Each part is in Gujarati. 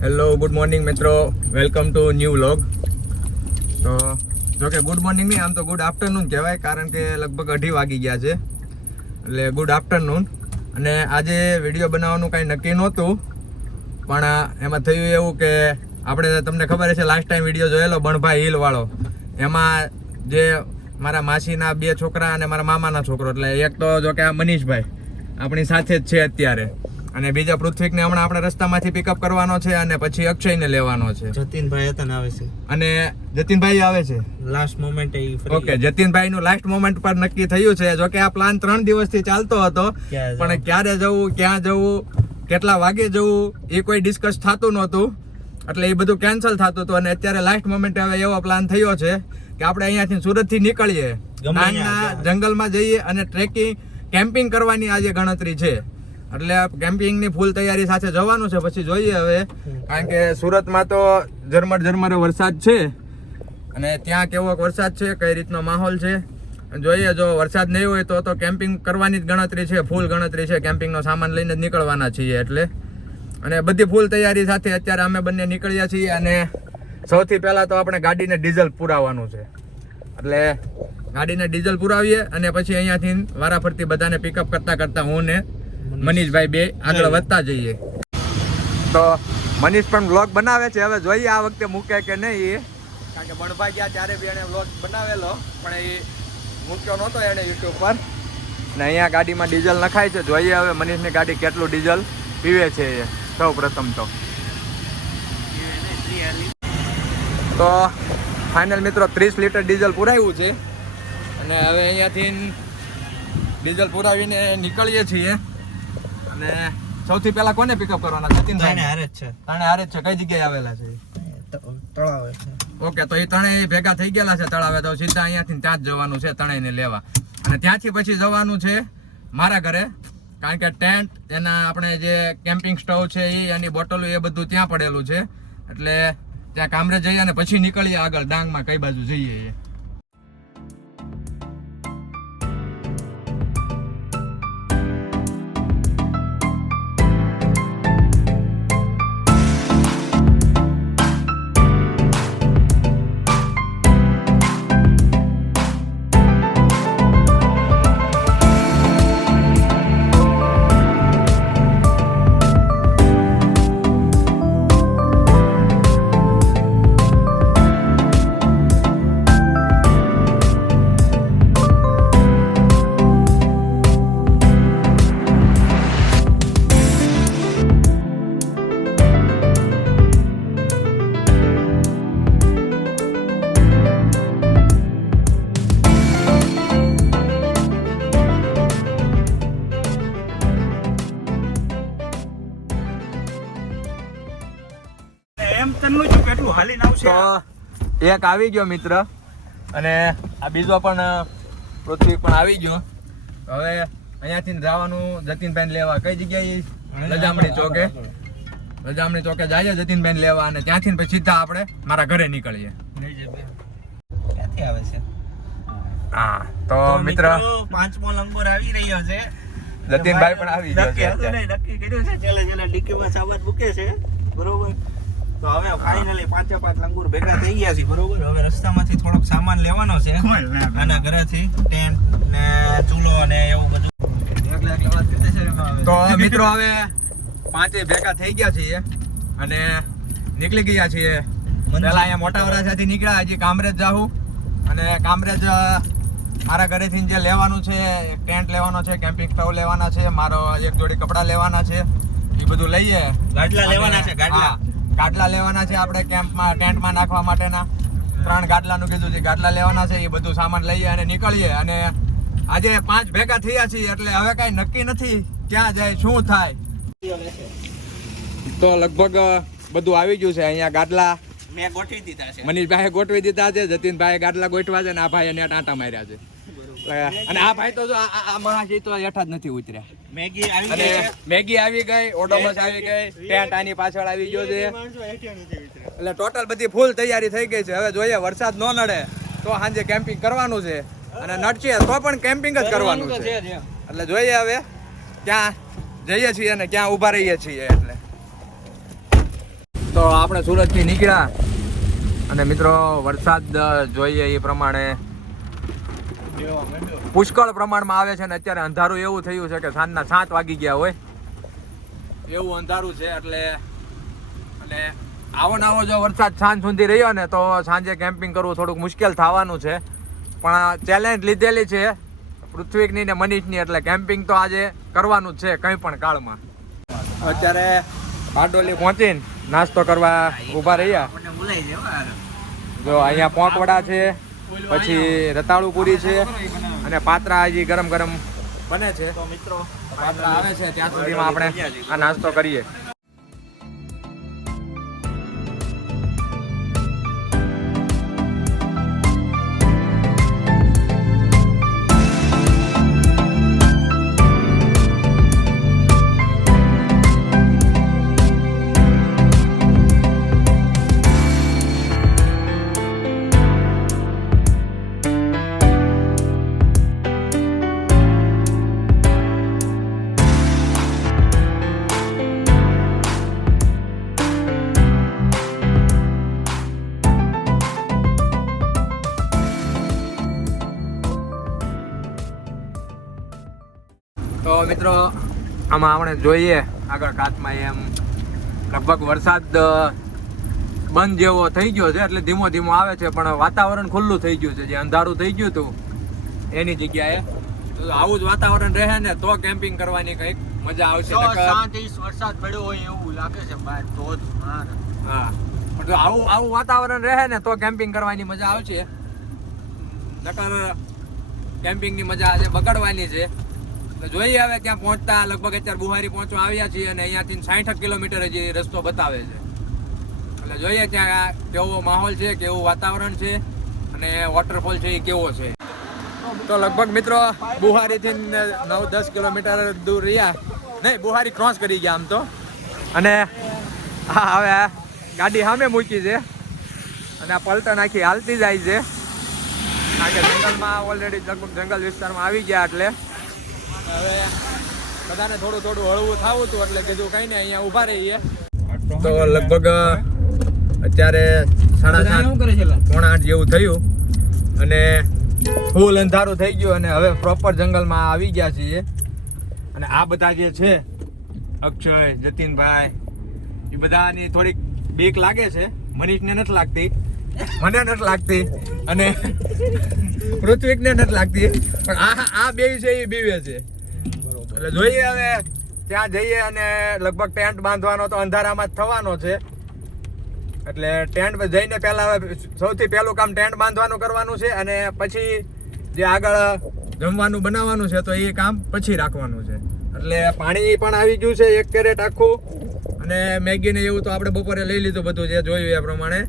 હેલો ગુડ મોર્નિંગ મિત્રો, વેલકમ ટુ ન્યૂ વ્લોગ. તો જો કે ગુડ મોર્નિંગ નહીં, આમ તો ગુડ આફ્ટરનૂન કહેવાય, કારણ કે લગભગ 2:30 વાગી ગયા છે, એટલે ગુડ આફ્ટરનૂન. અને આજે વિડીયો બનાવવાનું કાંઈ નક્કી નહોતું, પણ એમાં થયું એવું કે આપણે તમને ખબર છે લાસ્ટ ટાઈમ વિડીયો જોયેલો બણભાઈ હિલવાળો, એમાં જે મારા માસીના 2 છોકરા અને મારા મામાના છોકરો, એટલે એક તો જો કે આ મનીષભાઈ આપણી સાથે જ છે અત્યારે, અને બીજા પૃથ્વીકને હમણાં આપણે રસ્તામાંથી પિકઅપ કરવાનો છે, અને પછી અક્ષયને લેવાનો છે. જતીનભાઈ હતા ને આવે છે, અને જતીનભાઈ આવે છે લાસ્ટ મોમેન્ટ. ઓકે, જતીનભાઈનું લાસ્ટ મોમેન્ટ પર નક્કી થયું છે. જો કે આ પ્લાન 3 દિવસથી ચાલતો હતો, પણ ક્યારે જવું, ક્યાં જવું, કેટલા વાગે જવું એ કોઈ ડિસ્કસ થતું નહોતું, એટલે એ બધું કેન્સલ થતું હતું. અને અત્યારે લાસ્ટ મોમેન્ટે હવે એવો પ્લાન થયો છે કે આપણે અહીંયાથી સુરતથી નીકળીએ, ડાંગના જંગલમાં જઈએ અને ટ્રેકિંગ કેમ્પિંગ કરવાની આજે ગણતરી છે. એટલે કેમ્પિંગની ફૂલ તૈયારી સાથે જવાનું છે. પછી જોઈએ હવે, કારણ કે સુરતમાં તો ઝરમર વરસાદ છે, અને ત્યાં કેવો વરસાદ છે, કઈ રીતનો માહોલ છે જોઈએ. જો વરસાદ નહીં હોય તો કેમ્પિંગ કરવાની જ ગણતરી છે, ફૂલ ગણતરી છે. કેમ્પિંગનો સામાન લઈને જ નીકળવાના છીએ એટલે, અને બધી ફૂલ તૈયારી સાથે અત્યારે અમે બંને નીકળ્યા છીએ. અને સૌથી પહેલાં તો આપણે ગાડીને ડીઝલ પુરાવવાનું છે, એટલે ગાડીને ડીઝલ પુરાવીએ અને પછી અહીંયાથી વારાફરતી બધાને પિકઅપ કરતા હું ને મનીષભાઈ 2 આગળ વધતા જઈએ. તો મનીષ પણ વ્લોગ બનાવે છે, હવે જોઈએ આ વખતે મૂકે કે નહીં, કારણ કે બણભાઈ ગયા ત્યારે બી એણે વ્લોગ બનાવેલો, પણ એ મૂક્યો નહોતો એણે યુટ્યુબ પર. અને અહીંયા ગાડીમાં ડીઝલ નખાય છે, જોઈએ હવે મનીષની ગાડી કેટલું ડીઝલ પીવે છે. સૌ પ્રથમ તો ફાઇનલ મિત્રો 30 લીટર ડીઝલ પુરાવ્યું છે, અને હવે અહીંયાથી ડીઝલ પુરાવીને નીકળીએ છીએ. અને સૌથી પહેલા કોને પિકઅપ કરવાના? જતીનભાઈ હારે જ છે. કઈ જગ્યાએ આવેલા છે? તળાવે. ઓકે, તો એ ત્રણેય ભેગા થઈ ગયેલા છે તળાવે, તો સીધા અહીંયાથી ત્યાં જ જવાનું છે ત્રણેયને લેવા. અને ત્યાંથી પછી જવાનું છે મારા ઘરે, કારણ કે ટેન્ટ, એના આપણે જે કેમ્પિંગ સ્ટવ છે એ, એની બોટલો, એ બધું ત્યાં પડેલું છે. એટલે ત્યાં કામરે જઈએ અને પછી નીકળીએ આગળ ડાંગમાં કઈ બાજુ જઈએ એ. તો એક આવી ગયો મિત્ર, અને આ બીજો પણ પૃથ્વી પણ આવી ગયો. હવે અહીંયાથી જવાનું જતીનભાઈ લેવા. કઈ જગ્યાએ? રજામણી ચોકે જઈએ જતીનભાઈ લેવા, અને ત્યાંથી પછી સીધા આપણે મારા ઘરે નીકળીએ. ક્યાંથી આવે છે? હા, તો મિત્ર 5મો લંગોર આવી રહ્યો છે. જતીનભાઈ પણ આવી ગયો છે. નક્કી કર્યું છે, ચાલે ડીકીમાં સામાન મૂકે છે, બરોબર. તો હવે ફાઇનલી 5 લંગુર ભેગા થઈ ગયા છે, બરોબર. હવે રસ્તામાંથી થોડોક સામાન લેવાનો છે, અને ઘરેથી ટેન્ટ ને ચૂલો ને એવું બધું. તો મિત્રો હવે 5 ભેગા થઈ ગયા છીએ અને નીકળી ગયા છીએ. પેલા અહીંયા મોટા વરાછાથી નીકળ્યા, હજી કામરેજ જાઉં, અને કામરેજ મારા ઘરેથી જે લેવાનું છે, ટેન્ટ લેવાનો છે, કેમ્પિંગ સ્ટવ લેવાના છે, મારો એક જોડી કપડાં લેવાના છે, એ બધું લઈએ. ગાડલા લેવાના છે, ગાડલા લેવાના છે આપણે કેમ્પમાં, ટેન્ટમાં નાખવા માટેના 3 ગાડલાનું કીધું છે, ગાડલા લેવાના છે. એ બધું સામાન લઈએ અને નીકળીએ. અને આજે 5 ભેગા થયા છીએ, એટલે હવે કઈ નક્કી નથી ક્યાં જાય, શું થાય. તો લગભગ બધું આવી ગયું છે. અહીંયા ગાડલા મેં ગોઠવી દીધા છે, મનીષભાઈ ગોઠવી દીધા છે, જતીનભાઈ ગાડલા ગોઠવા છે, અને આ ભાઈ એને ટાંટા માર્યા છે. અને આ ભાઈ તો જો આ મહાજી તો હેઠા જ નથી ઉતર્યા. મેગી આવી ગઈ, ઓડોમસ આવી ગઈ, ટેન્ટ આની પાછળ આવી ગયો છે, એટલે ટોટલ બધી ફૂલ તૈયારી થઈ ગઈ છે. હવે જોઈએ વરસાદ ન નડે તો સાંજે કેમ્પિંગ કરવાનું છે, અને નડશે તો પણ કેમ્પિંગ જ કરવાનું છે. એટલે જોઈએ હવે ક્યાં જઈએ છીએ અને ક્યાં ઊભા રહીએ છીએ. એટલે તો આપણે સુરતથી નીકળ્યા અને મિત્રો વરસાદ જોઈએ એ પ્રમાણે પુષ્કળ પ્રમાણમાં આવે છે ને અત્યારે અંધારું એવું થયું છે કે સાંજના 7 વાગી ગયા હોય એવું અંધારું છે. એટલે અને આવો જો વરસાદ સાંજ સુધી રહ્યો ને તો સાંજે કેમ્પિંગ કરવું થોડુંક મુશ્કેલ થવાનું છે. પણ ચેલેન્જ લીધેલી છે પૃથ્વીકની ને મનીષની, એટલે કેમ્પિંગ તો આજે કરવાનું જ છે કંઈ પણ કાળમાં. અત્યારે બારડોલી પહોંચીને નાસ્તો કરવા ઊભા રહ્યા. જો અહીંયા પોંકવડા છે, પછી રતાળુ પૂરી છે અને પાત્રા હજી ગરમ ગરમ બને છે. તો મિત્રો પાત્રા આવે છે ત્યાં સુધીમાં આપણે આ નાસ્તો કરીએ. તો મિત્રો આમાં આપણે જોઈએ આગળ કાચમાં એમ લગભગ વરસાદ બંધ જેવો થઈ ગયો છે, એટલે ધીમો ધીમો આવે છે, પણ વાતાવરણ ખુલ્લું થઈ ગયું છે. જે અંધારું થઈ ગયું હતું એની જગ્યાએ આવું જ વાતાવરણ રહે ને તો કેમ્પિંગ કરવાની કંઈક મજા આવશે. વરસાદ પડ્યો હોય એવું લાગે છે બહાર ધોધમાર. હા, પણ જો આવું વાતાવરણ રહે ને તો કેમ્પિંગ કરવાની મજા આવશે. નકર કેમ્પિંગની મજા આજે બગડવાની છે. તો જોઈએ હવે ત્યાં પહોંચતા લગભગ અત્યારે બુહારી પહોંચવા આવ્યા છીએ અને અહીંયાથી 60 કિલોમીટર હજી રસ્તો બતાવે છે. એટલે જોઈએ ત્યાં કેવો માહોલ છે, કેવું વાતાવરણ છે અને વોટરફોલ છે એ કેવો છે. તો લગભગ મિત્રો બુહારીથી 9-10 કિલોમીટર દૂર રહ્યા, નહીં બુહારી ક્રોસ કરી ગયા આમ તો. અને હા હવે ગાડી સામે મૂકી છે અને આ પલટા નાખી હાલતી જાય છે, કારણ કે જંગલમાં ઓલરેડી લગભગ જંગલ વિસ્તારમાં આવી ગયા. એટલે હવે બધાને થોડું હળવું થવું હતું એટલે કીધું કઈ ને અહીંયા ઊભા રહીએ. તો લગભગ અત્યારે 7:30-8 જેવું થયું અને ફૂલ અંધારું થઈ ગયું અને હવે પ્રોપર જંગલમાં આવી ગયા છીએ. અને આ બધા જે છે અક્ષય, જતીનભાઈ, એ બધાની થોડીક બીક લાગે છે. મનીષને નથી લાગતી, મને નથી લાગતી અને પૃથ્વીકને નથી લાગતી, પણ આ બે છે એ બીવે છે. એટલે જોઈએ હવે ત્યાં જઈએ અને લગભગ ટેન્ટ બાંધવાનો તો અંધારામાં જ થવાનો છે. એટલે ટેન્ટ જઈને પહેલા સૌથી પહેલું કામ ટેન્ટ બાંધવાનું કરવાનું છે અને પછી જે આગળ જમવાનું બનાવવાનું છે તો એ કામ પછી રાખવાનું છે. એટલે પાણી પણ આવી ગયું છે 1 કેરેટ આખું, અને મેગી ને એવું તો આપણે બપોરે લઈ લીધું બધું જે જોયું એ પ્રમાણે.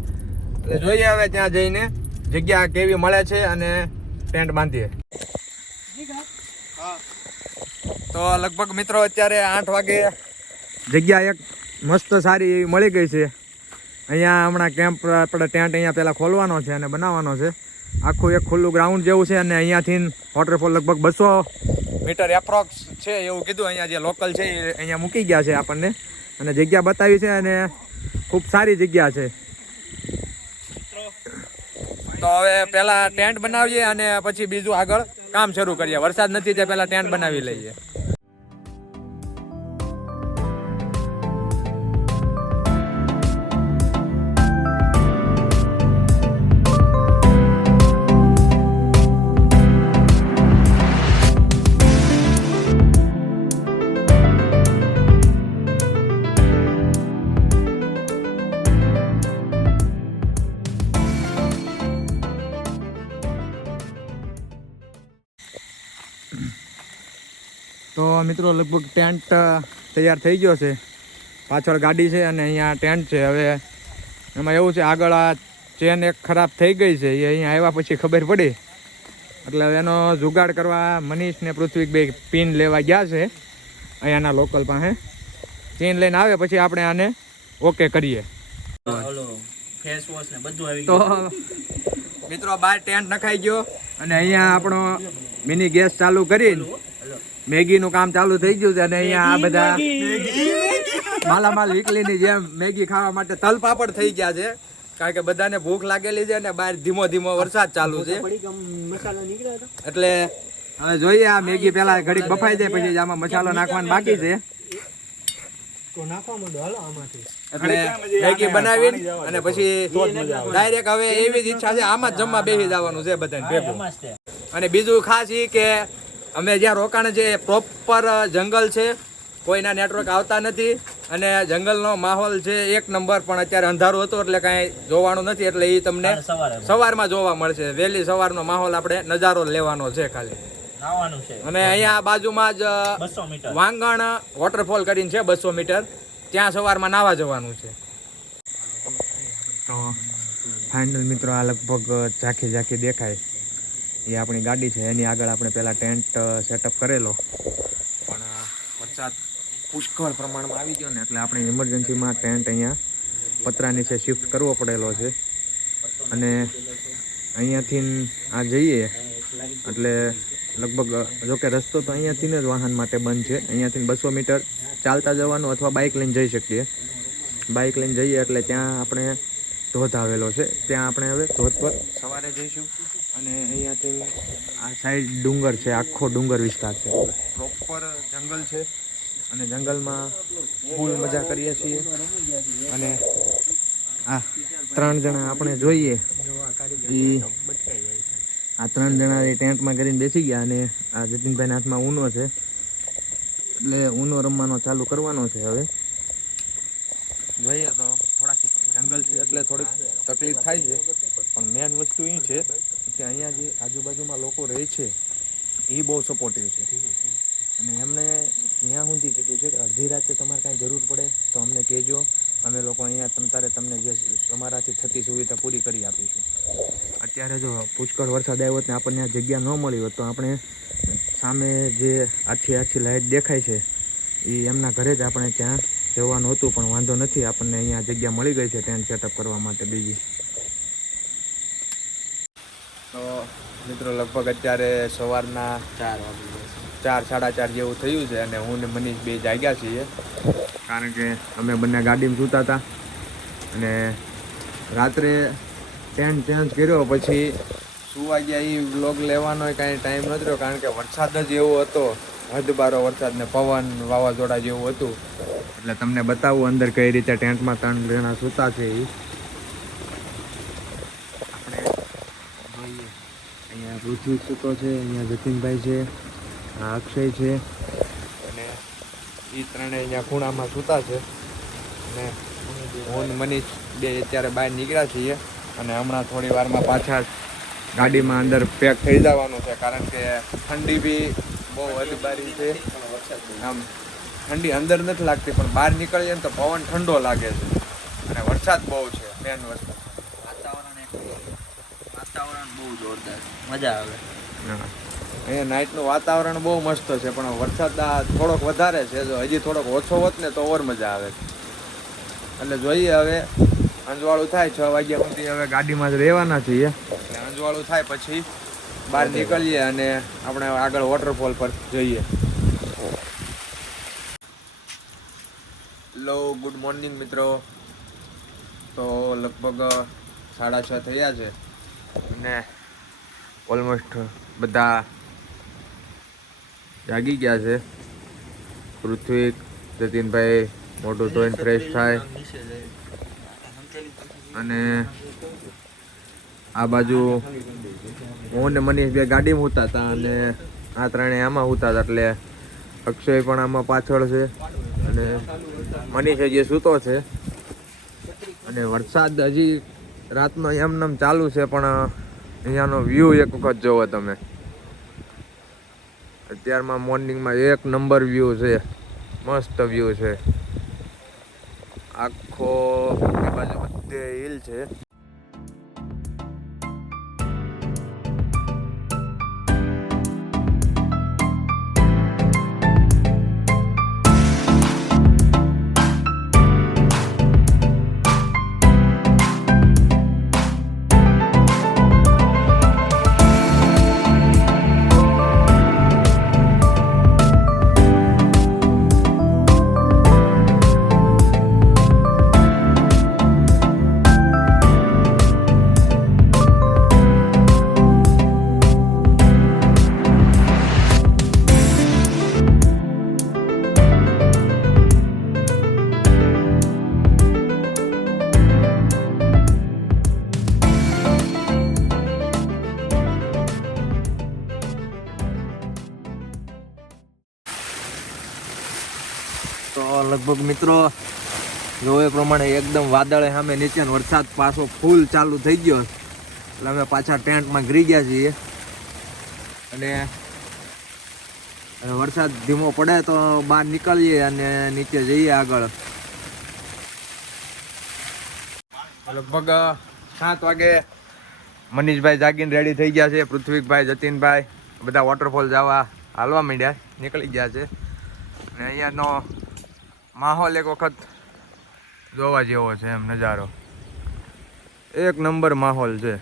એટલે જોઈએ હવે ત્યાં જઈને જગ્યા કેવી મળે છે અને ટેન્ટ બાંધીએ. તો લગભગ મિત્રો અત્યારે 8 વાગે જગ્યા એક મસ્ત સારી એવી મળી ગઈ છે. અહીંયા હમણાં કેમ્પ આપણે ટેન્ટ અહીંયા પહેલાં ખોલવાનો છે અને બનાવવાનો છે. આખું એક ખુલ્લું ગ્રાઉન્ડ જેવું છે અને અહીંયાથી વોટરફોલ લગભગ 200 મીટર એપ્રોક્સ છે એવું કીધું. અહીંયા જે લોકલ છે એ અહીંયા મૂકી ગયા છે આપણને અને જગ્યા બતાવી છે અને ખૂબ સારી જગ્યા છે. તો હવે પહેલાં ટેન્ટ બનાવીએ અને પછી બીજું આગળ કામ શરૂ કરીએ. વરસાદ નથી તે પહેલાં ટેન્ટ બનાવી લઈએ. તો મિત્રો લગભગ ટેન્ટ તૈયાર થઈ ગયો છે. પાછળ ગાડી છે અને અહીંયા ટેન્ટ છે. હવે એમાં એવું છે આગળ આ ચેન એક ખરાબ થઈ ગઈ છે, એ અહીંયા આવ્યા પછી ખબર પડી. એટલે હવે એનો જુગાડ કરવા મનીષ ને પૃથ્વી બે પિન લેવા ગયા છે અહીંયાના લોકલ પાસે. ચેન લઈને આવે પછી આપણે આને ઓકે કરીએ. તો મિત્રો બહાર ટેન્ટ નખાઈ ગયો અને અહીંયા આપણો મિની ગેસ ચાલુ કરીને મેગીનું કામ ચાલુ થઈ ગયું છે. અને અહીંયા આ બધા માલામાલ વીકલીની જેમ મેગી ખાવા માટે તલ પાપડ થઈ ગયા છે, કારણ કે બધાને ભૂખ લાગેલી છે ને બહાર ધીમો ધીમો વરસાદ ચાલુ છે, એટલે હવે જોઈએ આ મેગી પેલા ઘડીક બફાઈ જાય પછી આમાં મસાલો નાખવાનો બાકી છે. એટલે મેગી બનાવીને અને પછી ડાયરેક્ટ હવે એવી જ ઈચ્છા છે આમાં જ જમવા બેસી જવાનું છે બધાને ભેગું. અને બીજું ખાસ ઈ કે અમે જ્યાં રોકાણ છે પ્રોપર જંગલ છે, કોઈના નેટવર્ક આવતા નથી અને જંગલનો માહોલ છે એક નંબર. પણ અત્યારે અંધારું હતું એટલે કાંઈ જોવાનું નથી, એટલે એ તમને સવારમાં જોવા મળશે. વહેલી સવારનો માહોલ આપણે નજારો લેવાનો છે ખાલી. અને અહીંયા બાજુમાં જ વાંગણ વોટરફોલ કરીને છે 200 મીટર, ત્યાં સવારમાં નાવા જવાનું છે. તો ફાઇનલ મિત્રો આ લગભગ ઝાંખી ઝાંખી દેખાય એ આપણી ગાડી છે, એની આગળ આપણે પહેલાં ટેન્ટ સેટઅપ કરેલો, પણ વરસાદ પુષ્કળ પ્રમાણમાં આવી ગયો ને એટલે આપણે ઇમરજન્સીમાં ટેન્ટ અહીંયા પતરા નીચે શિફ્ટ કરવો પડેલો છે. અને અહીંયાથી આ જઈએ એટલે લગભગ જોકે રસ્તો તો અહીંયાથી જ વાહન માટે બંધ છે, અહીંયાથી 200 મીટર ચાલતા જવાનું અથવા બાઇક લઈને જઈ શકીએ. બાઇક લઈને જઈએ એટલે ત્યાં આપણે ધોધ આવેલો છે, ત્યાં આપણે હવે ધોધ પર સવારે જઈશું. અને અહીંયાથી આ સાઈડ ડુંગર છે, આખો ડુંગર વિસ્તાર છે, પ્રોપર જંગલ છે અને જંગલમાં ફૂલ મજા કરીએ છીએ. અને આ 3 જણા આપણે જોઈએ એ આ 3 જણા એ ટેન્ટમાં કરીને બેસી ગયા અને આ જતીનભાઈના હાથમાં ઊનો છે એટલે ઊનો રમવાનો ચાલુ કરવાનો છે. હવે જોઈએ તો થોડાક જંગલ છે એટલે થોડીક તકલીફ થાય છે, પણ મેન વસ્તુ એ છે કે અહીંયા જે આજુબાજુમાં લોકો રહે છે એ બહુ સપોર્ટિવ છે. અને એમણે ત્યાં સુધી કીધું છે કે અડધી રાતે તમારે કાંઈ જરૂર પડે તો અમને કહેજો, અમે લોકો અહીંયા તમને જે અમારાથી થતી સુવિધા પૂરી કરી આપીશું. અત્યારે જો પુષ્કળ વરસાદ આવ્યો હોત ને આપણને આ જગ્યા ન મળી હોત તો આપણે સામે જે આછી લાઇટ દેખાય છે એ એમના ઘરે જ આપણે ત્યાં જવાનું હતું, પણ વાંધો નથી, આપણને અહીંયા જગ્યા મળી ગઈ છે ટેન્ટ સેટઅપ કરવા માટે બીજી. તો મિત્રો લગભગ અત્યારે સવારના 4-4:30 જેવું થયું છે અને હું ને મનીષ બે જાગ્યા છીએ, કારણ કે અમે બંને ગાડીમાં સૂતા હતા અને રાત્રે ટેન્ટ ચેન્જ કર્યો પછી સુવા ગયા. એ વ્લોગ લેવાનો કાંઈ ટાઈમ નથી રહ્યો, કારણ કે વરસાદ જ એવો હતો, હદબારો વરસાદ ને પવન વાવાઝોડા જેવું હતું. એટલે તમને બતાવું અંદર કઈ રીતે ટેન્ટમાં 3 જણા સૂતા છે. એ આપણે જોઈએ અહીંયા પૃથ્વી સૂતો છે, અહીંયા જતીનભાઈ છે, આ અક્ષય છે અને એ 3 અહીંયા ખૂણામાં સૂતા છે. અને હું મનીષ બે અત્યારે બહાર નીકળ્યા છીએ અને હમણાં થોડી વારમાં પાછા ગાડીમાં અંદર પેક થઈ જવાનું છે, કારણ કે ઠંડી બી બહુ હદબારી છે. આમ ઠંડી અંદર નથી લાગતી પણ બહાર નીકળીએ ને તો પવન ઠંડો લાગે છે અને વરસાદ બહુ છે. મેન વસ્તુ વાતાવરણ બહુ જોરદાર, મજા આવે. હા, અહીંયા નાઇટનું વાતાવરણ બહુ મસ્ત છે, પણ વરસાદ થોડોક વધારે છે. જો હજી થોડોક ઓછો હોત ને તો ઓર મજા આવે. એટલે જોઈએ હવે અંજવાળું થાય 6 વાગ્યા સુધી હવે ગાડીમાં જ રહેવાના છીએ. એટલે અંજવાળું થાય પછી બહાર નીકળીએ અને આપણે આગળ વોટરફોલ પર જઈએ. હેલો, ગુડ મોર્નિંગ મિત્રો. તો લગભગ 6:30 થયા છે અને ઓલમોસ્ટ બધા જાગી ગયા છે. પૃથ્વી, જતીનભાઈ મોટું ધોઈને ફ્રેશ થાય અને આ બાજુ હું ને મનીષ બે ગાડીમાં સૂતા હતા અને આ 3 આમાં સૂતા હતા. એટલે અક્ષય પણ આમાં પાછળ છે અને મનીષ હજી સૂતો છે. અને વરસાદ હજી રાતનો એમનેમ ચાલુ છે, પણ અહીંયાનો વ્યૂ એક વખત જોવો તમે. અત્યારમાં મોર્નિંગમાં 1 નંબર વ્યૂ છે, મસ્ત વ્યૂ છે. આખો એ બાજુ બધે હિલ છે. લગભગ મિત્રો જો એ પ્રમાણે એકદમ વાદળે સામે નીચે ને વરસાદ પાછો ફૂલ ચાલુ થઈ ગયો એટલે અમે પાછા ટેન્ટમાં ગરી ગયા છીએ અને વરસાદ ધીમો પડે તો બહાર નીકળીએ અને નીચે જઈએ આગળ. લગભગ 7 વાગે મનીષભાઈ જાગીને રેડી થઈ ગયા છે. પૃથ્વીકભાઈ, જતીનભાઈ બધા વોટરફોલ જવા હાલવા માંડ્યા, નીકળી ગયા છે. અને અહીંયાનો માહોલ એક વખત જોવા જેવો છે એમ, નજારો એક નંબર માહોલ છે.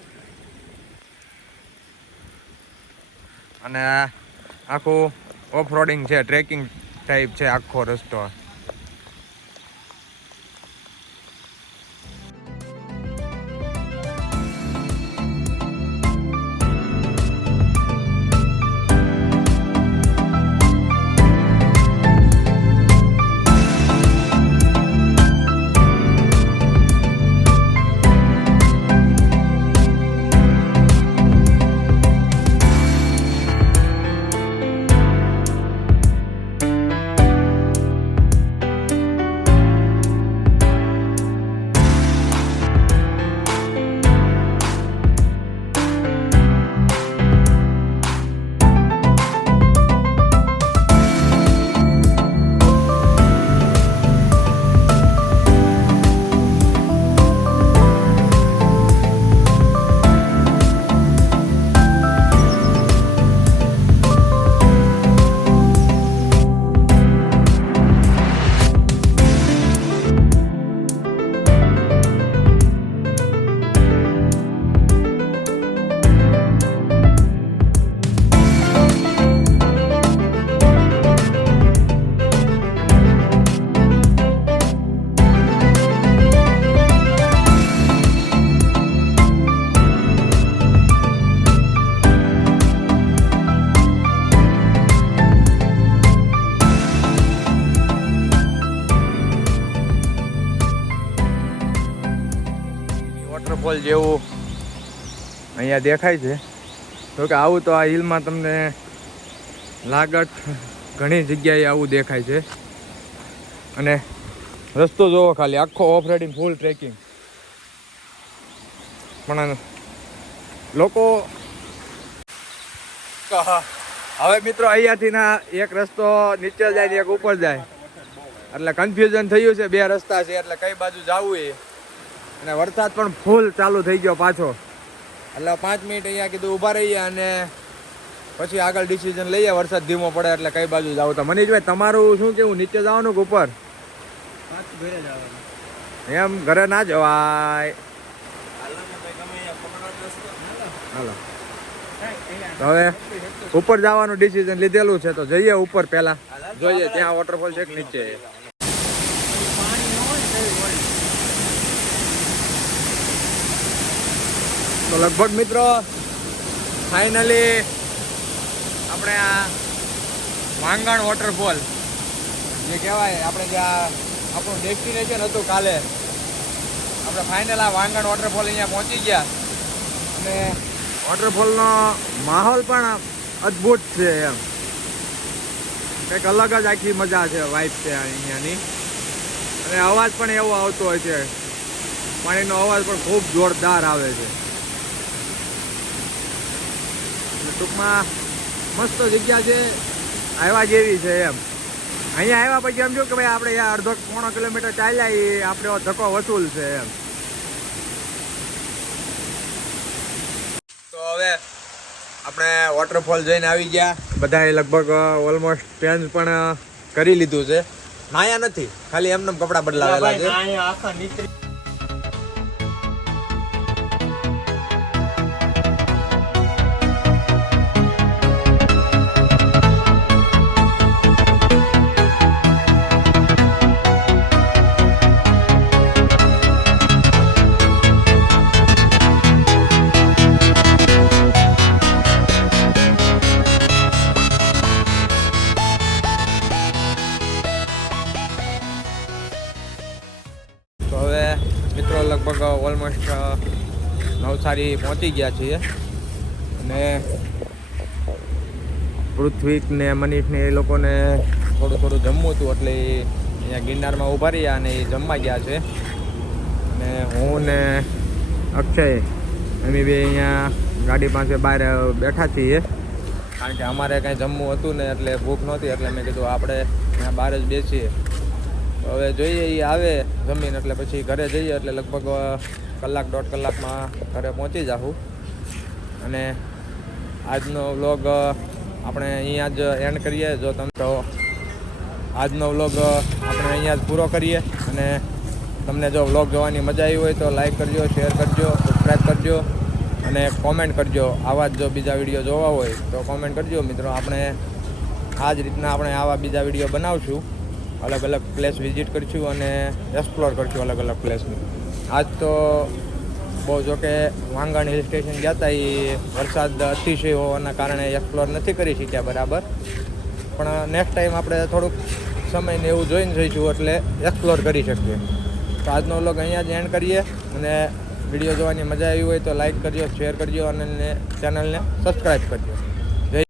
અને આખું ઓફ રોડિંગ છે, ટ્રેકિંગ ટાઈપ છે આખો રસ્તો. વોટરફોલ જેવું અહીંયા દેખાય છે. તો કે આવું તો આ હિલમાં તમને લાગત ઘણી જગ્યાએ આવું દેખાય છે. અને રસ્તો જોવો ખાલી, આખો ઓફ રાઇડિંગ ફૂલ ટ્રેકિંગ. પણ લોકો હવે મિત્રો અહીંયાથી ના એક રસ્તો નીચે જાય ને એક ઉપર જાય એટલે કન્ફ્યુઝન થયું છે. 2 રસ્તા છે એટલે કઈ બાજુ જવું એ. અને વરસાદ પણ ફૂલ ચાલુ થઈ ગયો પાછો એટલે 5 મિનિટ અહીંયા કીધું ઊભા રહીએ અને પછી આગળ ડિસિઝન લઈએ. વરસાદ ધીમો પડે એટલે કઈ બાજુ જાવ. તો મનીષભાઈ તમારું શું કેવું, નીચે જવાનું કે ઉપર? ઘરે જવાનું. એમ ઘરે ના જવાય. હાલો તો હવે ઉપર જવાનું ડિસિઝન લીધેલું છે તો જઈએ ઉપર. પહેલા જોઈએ ત્યાં વોટરફોલ છે કે નીચે. તો લગભગ મિત્રો ફાઇનલી આપણે આ વાંગણ વોટરફોલ જે કહેવાય, આપણે જ્યાં આપણું ડેસ્ટિનેશન હતું કાલે, આપણે ફાઇનલ આ વાંગણ વોટરફોલ અહીંયા પહોંચી ગયા. અને વોટરફોલનો માહોલ પણ અદ્ભુત છે એમ, કંઈક અલગ જ આખી મજા છે, વાઇબ છે અહીંયાની. અને અવાજ પણ એવો આવતો હોય છે, પાણીનો અવાજ પણ ખૂબ જોરદાર આવે છે. ટૂંકમાં મસ્ત જગ્યા છે, આવ્યા જેવી છે એમ. અહીંયા આવ્યા પછી એમ જો કે ભાઈ આપણે અહીંયા 1.5-પોણો કિલોમીટર ચાલ્યા એ આપણે ધક્કો વસૂલ છે એમ. તો હવે આપણે વોટરફોલ જઈને આવી ગયા. બધાએ લગભગ ઓલમોસ્ટ ચેન્જ પણ કરી લીધું છે. નાયા નથી, ખાલી એમને કપડાં બદલાવેલા છે. મિત્રો લગભગ ઓલમોસ્ટ નવસારી પહોંચી ગયા છીએ. અને પૃથ્વીક ને મનીષ ને એ લોકોને થોડું જમવું હતું એટલે અહીંયા ગિરનારમાં ઊભા રહ્યા અને એ જમવા ગયા છે. અને હું ને અક્ષય અમે બી અહીંયા ગાડી પાસે બહાર બેઠા છીએ, કારણ કે અમારે કાંઈ જમવું હતું ને એટલે ભૂખ નહોતી, એટલે મેં કીધું આપણે અહીંયા બહાર જ બેસીએ. તો હવે જોઈએ એ આવે જમીન એટલે પછી ઘરે જઈએ, એટલે લગભગ કલાક 1.5 કલાકમાં ઘરે પહોંચી જાઉં. અને આજનો વ્લોગ આપણે અહીંયા જ એન્ડ કરીએ. જો તમે તો આજનો વ્લોગ આપણે અહીંયા જ પૂરો કરીએ. અને તમને જો વ્લોગ જોવાની મજા આવી હોય તો લાઈક કરજો, શેર કરજો, સબસ્ક્રાઈબ કરજો અને કોમેન્ટ કરજો. આવા જ જો બીજા વિડીયો જોવા હોય તો કોમેન્ટ કરજો મિત્રો. આપણે આ જ રીતના આપણે આવા બીજા વિડીયો બનાવશું, અલગ અલગ પ્લેસ વિઝિટ કરીશું અને એક્સપ્લોર કરીશું અલગ અલગ પ્લેસની. આજ તો બહુ જો કે વાંગણ હિલ સ્ટેશન ગયા હતા, એ વરસાદ અતિશય હોવાના કારણે એક્સપ્લોર નથી કરી શક્યા બરાબર, પણ નેક્સ્ટ ટાઈમ આપણે થોડુંક સમયને એવું જોઈને જઈશું એટલે એક્સપ્લોર કરી શકીએ. તો આજનો વ્લોગ અહીંયા જ એન્ડ કરીએ. અને વિડીયો જોવાની મજા આવી હોય તો લાઈક કરજો, શેર કરજો અને ચેનલને સબસ્ક્રાઈબ કરજો.